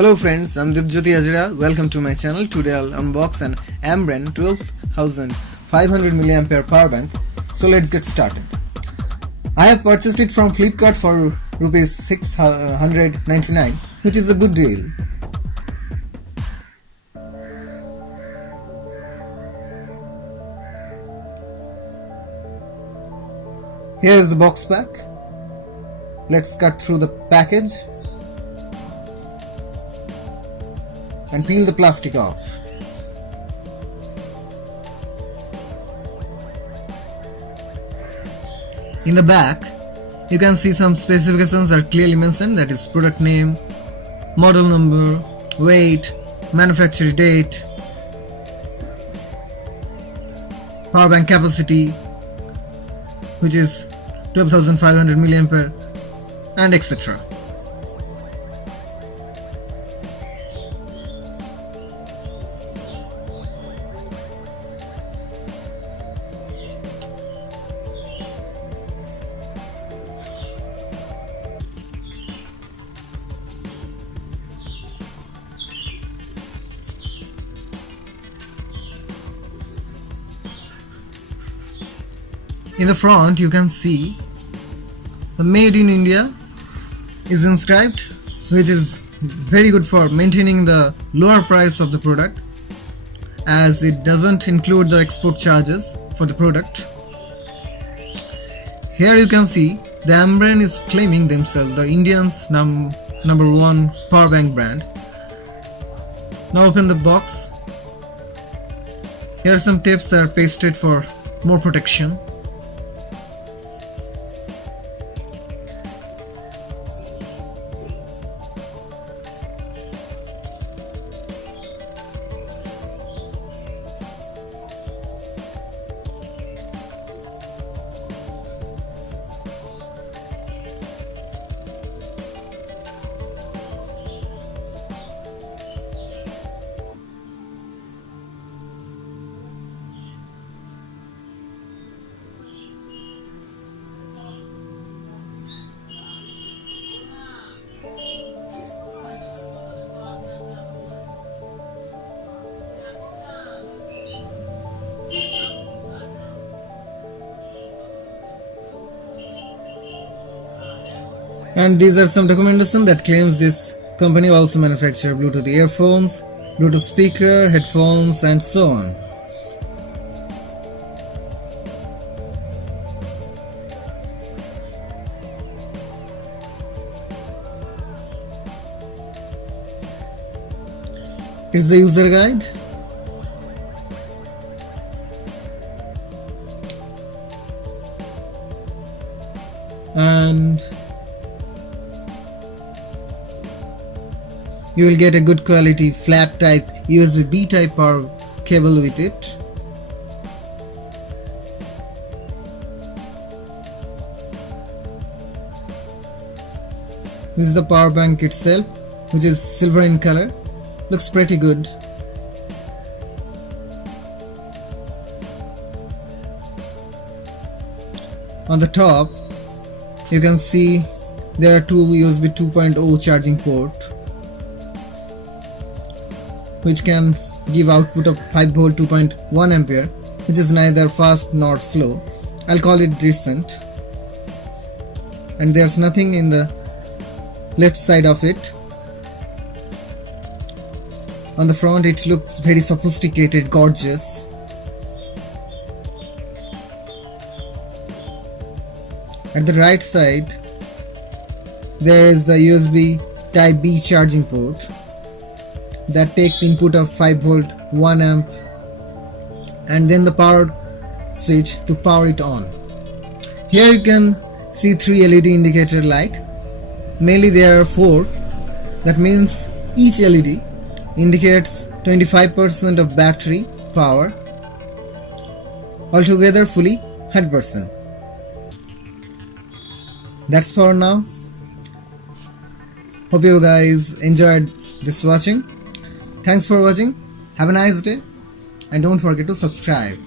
Hello friends, I'm Dipjyoti Ajra. Welcome to my channel. Today I'll unbox an Ambrane 12,500 mAh power bank. So let's get started. I have purchased it from Flipkart for rupees 699, which is a good deal. Here is the box pack. Let's cut through the package and peel the plastic off. In the back, you can see some specifications are clearly mentioned, that is product name, model number, weight, manufacturing date, power bank capacity, which is 12,500 mAh, and etc. In the front, you can see the Made in India is inscribed, which is very good for maintaining the lower price of the product, as it doesn't include the export charges for the product. Here you can see the Ambrane is claiming themselves the Indians' number one power bank brand. Now open the box. Here some tips are pasted for more protection. And these are some documentation that claims this company also manufactures Bluetooth earphones, Bluetooth speaker, headphones, and so on. Here's the user guide. And you will get a good quality flat type USB-B type power cable with it. This is the power bank itself, which is silver in color. Looks pretty good. On the top, you can see there are two USB 2.0 charging ports, which can give output of 5V 2.1 ampere, which is neither fast nor slow. I'll call it decent. And there's nothing in the left side of it. On the front, it looks very sophisticated, gorgeous. At the right side, there is the USB Type B charging port that takes input of 5V 1 amp, and then the power switch to power it on. Here you can see 3 LED indicator light. Mainly there are 4. That means each LED indicates 25% of battery power, altogether fully 100%. That's for now. Hope you guys enjoyed this watching. Thanks for watching. Have a nice day, and don't forget to subscribe.